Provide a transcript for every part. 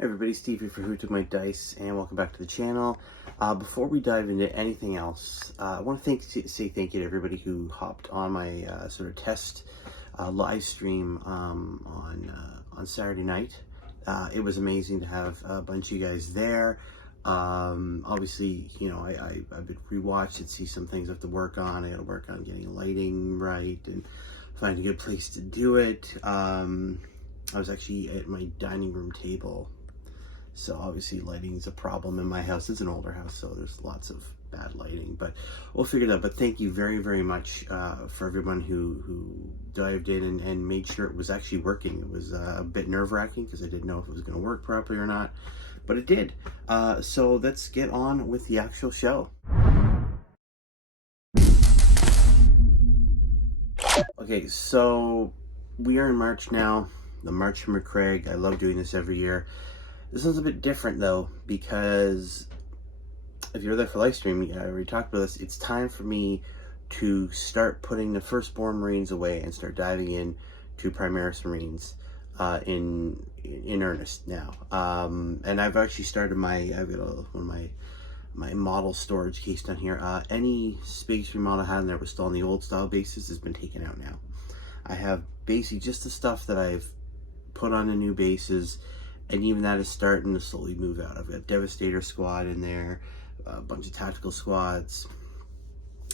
Hey everybody, Steve here for Who Took My Dice, and welcome back to the channel. Before we dive into anything else, I want to say thank you to everybody who hopped on my sort of test live stream on Saturday night. It was amazing to have a bunch of you guys there. Obviously, you know, I've been rewatched and see some things I have to work on. I got to work on getting lighting right and find a good place to do it. I was actually at my dining room table. So obviously lighting is a problem in my house. It's an older house, so there's lots of bad lighting, but we'll figure it out. But thank you very, very much for everyone who dived in and made sure it was actually working. It was a bit nerve-wracking because I didn't know if it was going to work properly or not, but it did. So let's get on with the actual show. Okay, so we are in March now, the March from Craig. I love doing this every year. This one's a bit different though, because if you're there for live stream, I already talked about this. It's time for me to start putting the Firstborn Marines away and start diving in to Primaris Marines in earnest now. And I've actually started I've got one of my model storage case down here. Any Space Marine model I had in there was still on the old style bases has been taken out now. I have basically just the stuff that I've put on the new bases, and even that is starting to slowly move out. I've got Devastator squad in there, a bunch of tactical squads.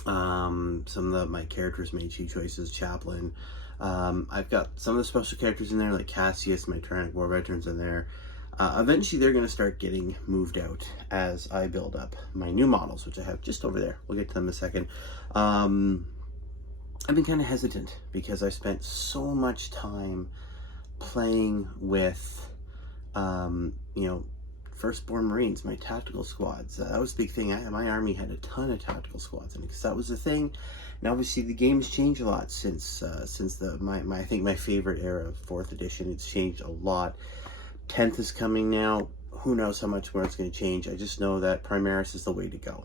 Some of my characters made cheap choices, Chaplain. I've got some of the special characters in there, like Cassius, my Tyrannic War Veterans in there. Eventually they're going to start getting moved out as I build up my new models, which I have just over there. We'll get to them in a second. I've been kind of hesitant because I spent so much time playing with you know, Firstborn Marines, my tactical squads. That was the big thing. My army had a ton of tactical squads in it because that was the thing. And obviously the game's changed a lot since I think my favorite era of 4th edition. It's changed a lot. 10th is coming now. Who knows how much more it's going to change. I just know that Primaris is the way to go.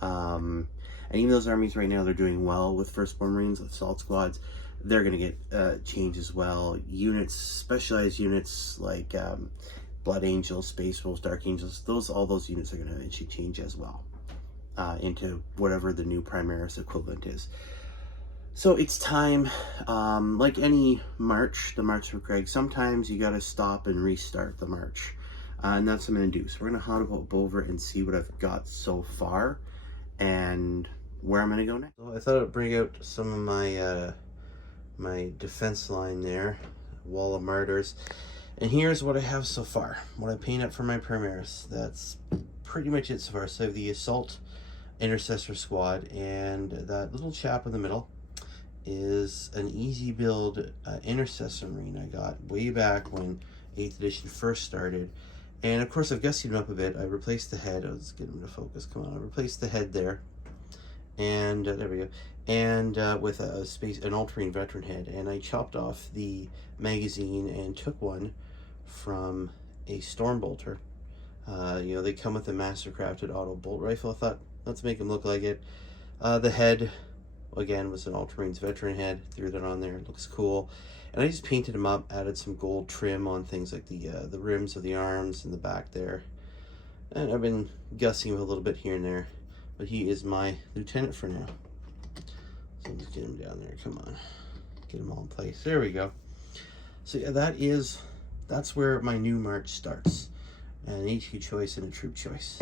And even those armies right now, they're doing well with Firstborn Marines, with assault squads. They're going to get changed as well. Units, specialized units like Blood Angels, Space Wolves, Dark Angels, all those units are going to eventually change as well into whatever the new Primaris equivalent is. So it's time, like any march, the March for Craig, sometimes you got to stop and restart the march. And that's what I'm going to do. So we're going to hop over and see what I've got so far and where I'm going to go next. So I thought I'd bring out some of my defense line there, Wall of Martyrs, and here's what I have so far, what I paint up for my Primaris. That's pretty much it so far. So I have the Assault Intercessor squad, and that little chap in the middle is an easy build Intercessor Marine I got way back when 8th edition first started. And of course I've gussied him up a bit. I replaced the head. Let's get him to focus, come on. I replaced the head there, and there we go, and with an Ultramarine veteran head, and I chopped off the magazine and took one from a Stormbolter. You know, they come with a mastercrafted auto bolt rifle. I thought, let's make them look like it. The head, again, was an Ultramarines veteran head. Threw that on there. It looks cool. And I just painted him up, added some gold trim on things like the rims of the arms and the back there. And I've been gussing him a little bit here and there. But he is my lieutenant for now. So let's get him down there. Come on. Get him all in place. There we go. So yeah, that's where my new march starts. An HQ choice and a troop choice.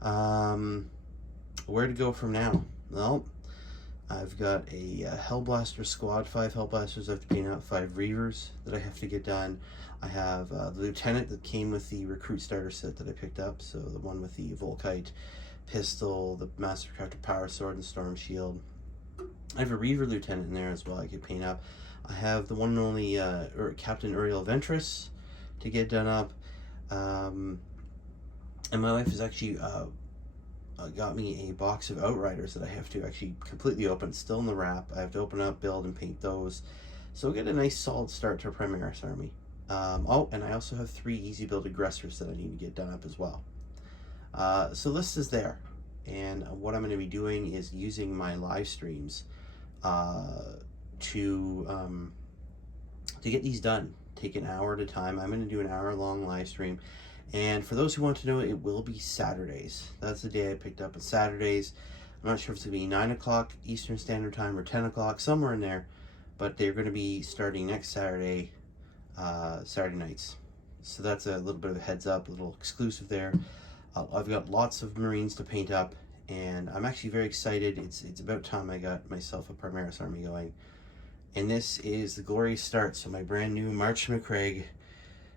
Where to go from now? Well, I've got a Hellblaster squad, 5 Hellblasters I have to paint out, 5 Reavers that I have to get done. I have the lieutenant that came with the recruit starter set that I picked up, so the one with the Volkite pistol, the Mastercrafted Power Sword, and Storm Shield. I have a Reaver lieutenant in there as well I could paint up. I have the one and only Captain Uriel Ventress to get done up. And my wife has actually got me a box of Outriders that I have to actually completely open. Still in the wrap. I have to open up, build, and paint those. So we'll get a nice solid start to our Primaris army. Oh, and I also have 3 easy build aggressors that I need to get done up as well. So list is there. And what I'm going to be doing is using my live streams to get these done, take an hour at a time. I'm going to do an hour-long live stream. And for those who want to know, it will be Saturdays. That's the day I picked up on Saturdays. I'm not sure if it's going to be 9 o'clock Eastern Standard Time or 10 o'clock, somewhere in there. But they're going to be starting next Saturday, Saturday nights. So that's a little bit of a heads up, a little exclusive there. I've got lots of Marines to paint up, and I'm actually very excited. It's about time I got myself a Primaris army going. And this is the glorious start. So my brand new March to Macraig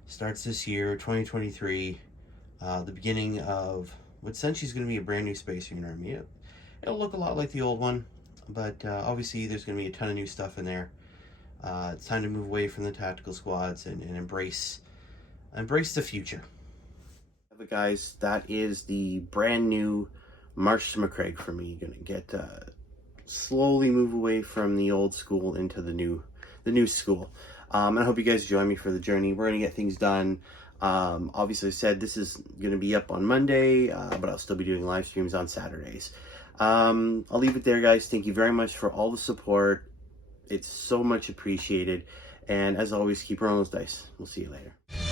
starts this year, 2023. The beginning of what essentially is going to be a brand new Space Marine army. It'll look a lot like the old one, but obviously there's going to be a ton of new stuff in there. It's time to move away from the tactical squads and embrace the future. But guys, that is the brand new March to Macraig for me. Gonna get slowly move away from the old school into the new school. And I hope you guys join me for the journey. We're gonna get things done. Obviously I said this is gonna be up on Monday, but I'll still be doing live streams on Saturdays. I'll leave it there, guys. Thank you very much for all the support. It's so much appreciated. And as always, keep rolling those dice. We'll see you later.